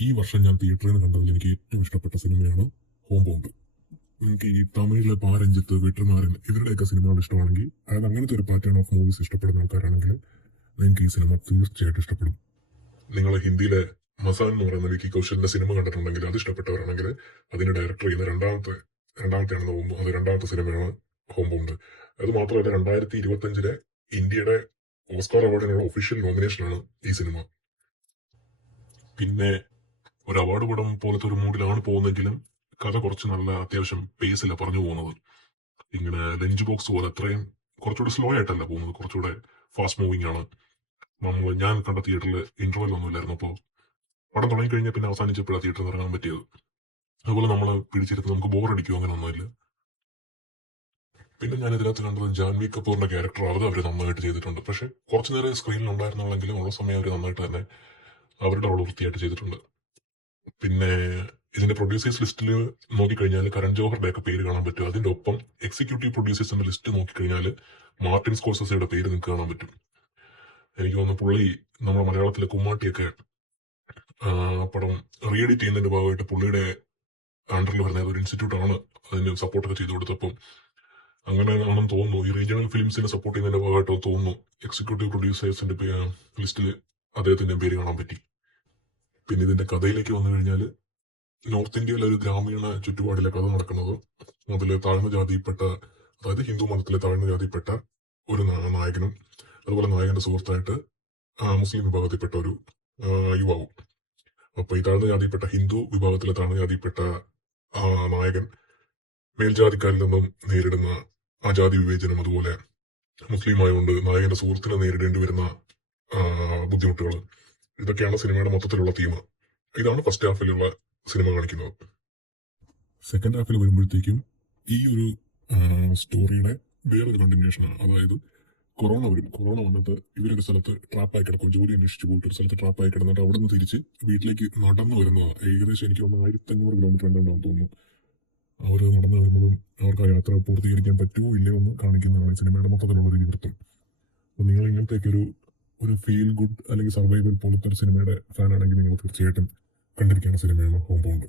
ഈ വർഷം ഞാൻ തിയേറ്ററിൽ നിന്ന് കണ്ടതിൽ എനിക്ക് ഏറ്റവും ഇഷ്ടപ്പെട്ട സിനിമയാണ് ഹോം ബൗണ്ട്. നിങ്ങൾക്ക് ഈ തമിഴിലെ പാരഞ്ജിത്ത്, വെട്രിമാരൻ ഇവരുടെയൊക്കെ സിനിമകൾ ഇഷ്ടമാണെങ്കിൽ, അതായത് അങ്ങനത്തെ ഒരു പാറ്റേൺ ഓഫ് മൂവീസ് ഇഷ്ടപ്പെടുന്ന ആൾക്കാരാണെങ്കിൽ നിങ്ങൾക്ക് ഈ സിനിമ തീർച്ചയായിട്ടും ഇഷ്ടപ്പെടും. നിങ്ങൾ ഹിന്ദിയിലെ മസാൻ എന്ന് പറയുന്ന വിക്കി കൗശലിന്റെ സിനിമ കണ്ടിട്ടുണ്ടെങ്കിൽ, അത് ഇഷ്ടപ്പെട്ടവരാണെങ്കിൽ അതിന്റെ ഡയറക്ടർ ചെയ്യുന്ന രണ്ടാമത്തെയാണെന്ന് തോന്നുന്നു, അത് രണ്ടാമത്തെ സിനിമയാണ് ഹോം ബൗണ്ട്. അത് മാത്രമല്ല, 2025 ഇന്ത്യയുടെ ഓസ്കാർ അവാർഡിനുള്ള ഒഫീഷ്യൽ നോമിനേഷനാണ് ഈ സിനിമ. പിന്നെ ഒരു അവാർഡ് പടം പോലത്തെ ഒരു മൂഡിലാണ് പോകുന്നെങ്കിലും കഥ കുറച്ച് നല്ല അത്യാവശ്യം പേസിലാണ് പറഞ്ഞു പോകുന്നത്. ഇങ്ങനെ ലഞ്ച് ബോക്സ് പോലെ അത്രയും കുറച്ചുകൂടെ സ്ലോ ആയിട്ടല്ല പോകുന്നത്, കുറച്ചുകൂടെ ഫാസ്റ്റ് മൂവിങ് ആണ്. ഞാൻ കണ്ട തിയേറ്ററിൽ ഇന്റർവെൽ ഒന്നും ഇല്ലായിരുന്നു, അപ്പോൾ പടം തുടങ്ങിക്കഴിഞ്ഞാൽ പിന്നെ അവസാനിച്ചപ്പോഴാണ് തിയേറ്ററിൽ ഇറങ്ങാൻ പറ്റിയത്. അതുപോലെ നമ്മൾ പിടിച്ചെടുത്ത് നമുക്ക് ബോറടിക്കുമോ അങ്ങനെ ഒന്നുമില്ല. പിന്നെ ഞാൻ ഇതിനകത്ത് കണ്ടത് ജാൻവി കപൂറിന്റെ ക്യാരക്ടർ അവർ നന്നായിട്ട് ചെയ്തിട്ടുണ്ട്. പക്ഷെ കുറച്ചു നേരം സ്ക്രീനിൽ ഉണ്ടായിരുന്നുള്ളെങ്കിലും ഉള്ള സമയം അവർ നന്നായിട്ട് തന്നെ അവരുടെ റോൾ വൃത്തിയായിട്ട് ചെയ്തിട്ടുണ്ട്. പിന്നെ ഇതിന്റെ പ്രൊഡ്യൂസേഴ്സ് ലിസ്റ്റിൽ നോക്കിക്കഴിഞ്ഞാൽ കരൺ ജോഹറുടെ ഒക്കെ പേര് കാണാൻ പറ്റും. അതിന്റെ ഒപ്പം എക്സിക്യൂട്ടീവ് പ്രൊഡ്യൂസേഴ്സിന്റെ ലിസ്റ്റ് നോക്കിക്കഴിഞ്ഞാൽ മാർട്ടിൻ സ്കോർസെസിയുടെ പേര് നിങ്ങൾക്ക് കാണാൻ പറ്റും. എനിക്ക് തോന്നുന്നു പുള്ളി നമ്മുടെ മലയാളത്തിലെ കുമ്മാട്ടിയൊക്കെ പടം റീഎഡിറ്റ് ചെയ്യുന്നതിന്റെ ഭാഗമായിട്ട് പുള്ളിയുടെ അണ്ടറിൽ വരുന്ന ഒരു ഇൻസ്റ്റിറ്റ്യൂട്ട് ആണ് അതിന് സപ്പോർട്ടൊക്കെ ചെയ്തു കൊടുത്തപ്പം അങ്ങനെ ആണെന്ന് തോന്നുന്നു. ഈ റീജിയണൽ ഫിലിംസിനെ സപ്പോർട്ട് ചെയ്യുന്നതിന്റെ ഭാഗമായിട്ടോ തോന്നുന്നു എക്സിക്യൂട്ടീവ് പ്രൊഡ്യൂസേഴ്സിന്റെ ലിസ്റ്റിൽ അദ്ദേഹത്തിന്റെ പേര് കാണാൻ പറ്റി. പിന്നെ ഇതിന്റെ കഥയിലേക്ക് വന്നു കഴിഞ്ഞാൽ, നോർത്ത് ഇന്ത്യയിലെ ഒരു ഗ്രാമീണ ചുറ്റുപാടിലെ കഥ നടക്കുന്നത്. അതിലെ താഴ്ന്ന ജാതിയിൽപ്പെട്ട, അതായത് ഹിന്ദു മതത്തിലെ താഴ്ന്ന ജാതിയിൽപ്പെട്ട ഒരു നായകനും അതുപോലെ നായകന്റെ സുഹൃത്തായിട്ട് മുസ്ലിം വിഭാഗത്തിൽപ്പെട്ട ഒരു യുവാവും. അപ്പൊ ഈ താഴ്ന്ന ജാതിയിൽപ്പെട്ട ഹിന്ദു വിഭാഗത്തിലെ താഴ്ന്ന ജാതിയിൽപ്പെട്ട നായകൻ മേൽജാതിക്കാരിൽ നിന്നും നേരിടുന്ന ആ ജാതി വിവേചനം, അതുപോലെ മുസ്ലിം ആയതുകൊണ്ട് നായകന്റെ സുഹൃത്തിനെ നേരിടേണ്ടി വരുന്ന ബുദ്ധിമുട്ടുകൾ, ഇതൊക്കെയാണ് സിനിമയുടെ മൊത്തത്തിലുള്ള തീം. ഇതാണ് ഫസ്റ്റ് ഹാഫിലുള്ള സിനിമ കാണിക്കുന്നത്. സെക്കൻഡ് ഹാഫിൽ വരുമ്പോഴത്തേക്കും ഈ ഒരു സ്റ്റോറിയുടെ വേറൊരു കണ്ടിന്യൂഷനാണ്. അതായത് കൊറോണ വരും. കൊറോണ വന്നിട്ട് ഇവരൊരു സ്ഥലത്ത് ട്രാപ്പായി കിടക്കും, ജോലി അന്വേഷിച്ച് പോയിട്ട് ഒരു സ്ഥലത്ത് ട്രാപ്പായി കിടന്നിട്ട് അവിടെ നിന്ന് തിരിച്ച് വീട്ടിലേക്ക് നടന്നു വരുന്നതാണ്. ഏകദേശം എനിക്ക് 1500 കിലോമീറ്റർ ഉണ്ടാവും തോന്നുന്നു. അവർ നടന്നു വരുന്നതും അവർക്ക് ആ യാത്ര പൂർത്തീകരിക്കാൻ പറ്റുമോ ഇല്ലയോ എന്ന് കാണിക്കുന്നതാണ് സിനിമയുടെ മൊത്തത്തിലുള്ള ഒരു ഇതിവൃത്തം. അപ്പോൾ നിങ്ങൾ ഇങ്ങനത്തേക്ക് ഒരു ഫീൽ ഗുഡ് അല്ലെങ്കിൽ സർവൈവൽ പോലത്തെ ഒരു സിനിമയുടെ ഫാനാണെങ്കിൽ നിങ്ങൾ തീർച്ചയായിട്ടും കണ്ടിരിക്കേണ്ട സിനിമയാണ് ഹോം ബൗണ്ട്.